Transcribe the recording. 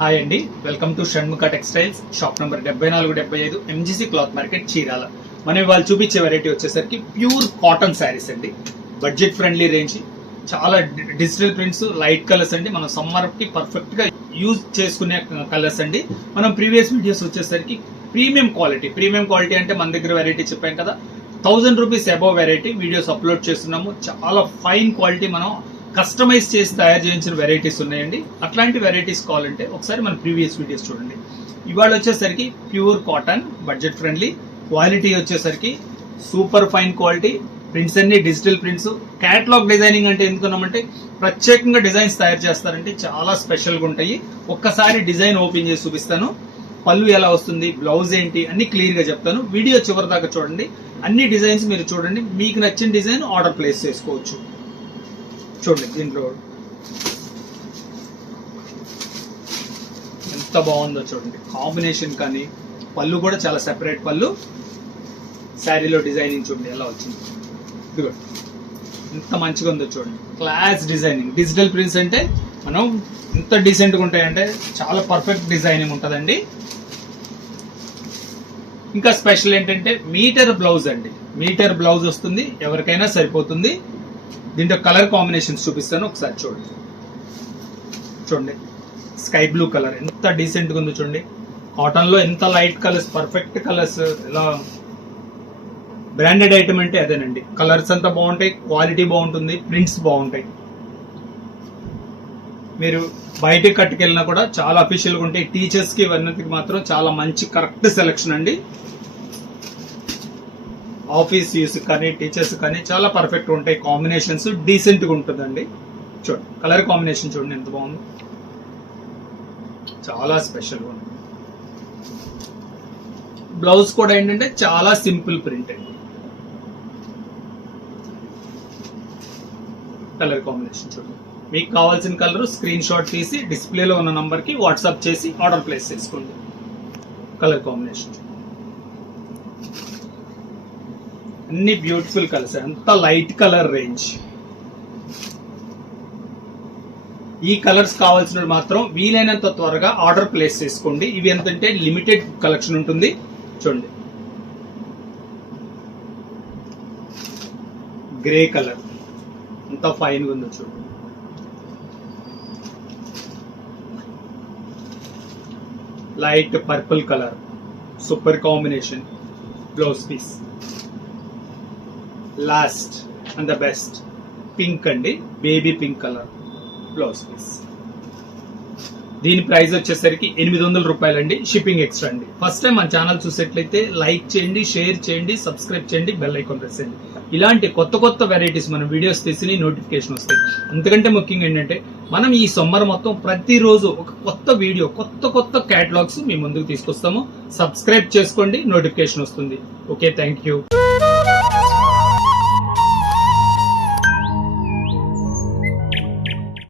Hi అండి, welcome to Shanmukha textiles, shop number 7475 MGC cloth market Chirala. మనం వాళ్ళు చూపించే వెరైటీ వచ్చేసరికి ప్యూర్ కాటన్ శారీస్ అండి. బడ్జెట్ ఫ్రెండ్లీ రేంజ్, చాలా డిజిటల్ ప్రింట్స్, లైట్ కలర్స్ అండి. మనం సమ్మర్ కి పర్ఫెక్ట్ గా యూజ్ చేసుకునే కలర్స్ అండి. మనం ప్రీవియస్ వీడియోస్ వచ్చేసరికి ప్రీమియం క్వాలిటీ అంటే మన దగ్గర వెరైటీ చెప్పాం కదా, 1000 rupees above variety videos upload చేస్తున్నాము. చాలా ఫైన్ క్వాలిటీ, మనం కస్టమైజ్ చేసి తయారు చేయించిన వెరైటీస్ ఉన్నాయండి. అట్లాంటి వెరైటీస్ కావాలంటే ఒకసారి మన ప్రీవియస్ వీడియోస్ చూడండి. ఇవాళ వచ్చేసరికి pure cotton, budget friendly, quality వచ్చేసరికి సూపర్ ఫైన్ క్వాలిటీ, ప్రింట్స్ అన్ని డిజిటల్ ప్రింట్స్. క్యాటలాగ్ డిజైనింగ్ అంటే ఎందుకున్నామంటే ప్రత్యేకంగా డిజైన్స్ తయారు చేస్తారంటే చాలా స్పెషల్ గా ఉంటాయి. ఒక్కసారి డిజైన్ ఓపెన్ చేసి చూపిస్తాను. పళ్ళు ఎలా వస్తుంది, బ్లౌజ్ ఏంటి అన్ని క్లియర్ గా చెప్తాను. వీడియో చివరి దాకా చూడండి. అన్ని డిజైన్స్ మీరు చూడండి, మీకు నచ్చిన డిజైన్ ఆర్డర్ ప్లేస్ చేసుకోవచ్చు. చూడండి, దీంట్లో ఎంత బాగుందో చూడండి కాంబినేషన్. కానీ పళ్ళు కూడా చాలా సెపరేట్ పళ్ళు. శారీలో డిజైనింగ్ చూడండి ఎలా వచ్చింది, ఎంత మంచిగా ఉందో చూడండి. క్లాస్ డిజైనింగ్, డిజిటల్ ప్రింట్స్ అంటే మనం ఎంత డీసెంట్ గా ఉంటాయంటే చాలా పర్ఫెక్ట్ డిజైనింగ్ ఉంటుందండి. ఇంకా స్పెషల్ ఏంటంటే మీటర్ బ్లౌజ్ అండి. మీటర్ బ్లౌజ్ వస్తుంది, ఎవరికైనా సరిపోతుంది. దీంట్లో కలర్ కాంబినేషన్స్ చూపిస్తాను, ఒకసారి చూడండి. చూడండి, స్కై బ్లూ కలర్ ఎంత డీసెంట్ గా ఉందో చూడండి. కాటన్ లో ఎంత లైట్ కలర్స్, పర్ఫెక్ట్ కలర్స్. ఎలా బ్రాండెడ్ ఐటమ్ అంటే అదేనండి. కలర్స్ అంతా బాగుంటాయి, క్వాలిటీ బాగుంటుంది, ప్రింట్స్ బాగుంటాయి. మీరు బయటకి కట్టుకెళ్ళినా కూడా చాలా అఫీషియల్ గా ఉంటాయి. టీచర్స్ కి ఇవన్నీ మాత్రం చాలా మంచి కరెక్ట్ సెలెక్షన్ అండి. ఆఫీస్ యూస్ కానీ టీచర్స్ కానీ చాలా పర్ఫెక్ట్ ఉంటాయి. కాంబినేషన్స్ డీసెంట్ గా ఉంటుందండి. చూడండి కలర్ కాంబినేషన్ చూడండి ఎంత బాగుంది, చాలా స్పెషల్ గా ఉంది. బ్లౌజ్ కూడా ఏంటంటే చాలా సింపుల్ ప్రింట్ అండి. కలర్ కాంబినేషన్ చూడండి. మీకు కావాల్సిన కలర్ స్క్రీన్ షాట్ తీసి డిస్ప్లేలో ఉన్న నంబర్ కి వాట్సాప్ చేసి ఆర్డర్ ప్లేస్ చేసుకోండి. కలర్ కాంబినేషన్ అన్ని బ్యూటిఫుల్ కలర్స్, అంత లైట్ కలర్ రేంజ్. ఈ కలర్స్ కావాల్సిన మాత్రం వీలైనంత త్వరగా ఆర్డర్ ప్లేస్ చేసుకోండి. ఇవి ఎంతంటే లిమిటెడ్ కలెక్షన్ ఉంటుంది. చూడండి, గ్రే కలర్ ఎంత ఫైన్ గా ఉందో చూడండి. Light purple colour, super combination. Blouse piece last and the best pink అండి, baby pink colour blouse piece. దీని ప్రైస్ వచ్చేసరికి 800 రూపాయలండి, షిప్పింగ్ ఎక్స్ట్రా అండి. ఫస్ట్ టైం మన ఛానల్ చూసేట్లయితే లైక్ చేయండి, షేర్ చేయండి, సబ్స్క్రైబ్ చేయండి, బెల్ ఐకాన్ ప్రెస్ చేయండి. ఇలాంటి కొత్త వెరైటీస్ మనం వీడియోస్ తీసి నోటిఫికేషన్ వస్తాయి. అంతకంటే ముఖ్యంగా ఏంటంటే మనం ఈ సమ్మర్ మొత్తం ప్రతిరోజు ఒక కొత్త వీడియో, కొత్త క్యాటలాగ్స్ మీ ముందుకు తీసుకొస్తాము. సబ్స్క్రైబ్ చేసుకోండి, నోటిఫికేషన్ వస్తుంది. Okay, thank you.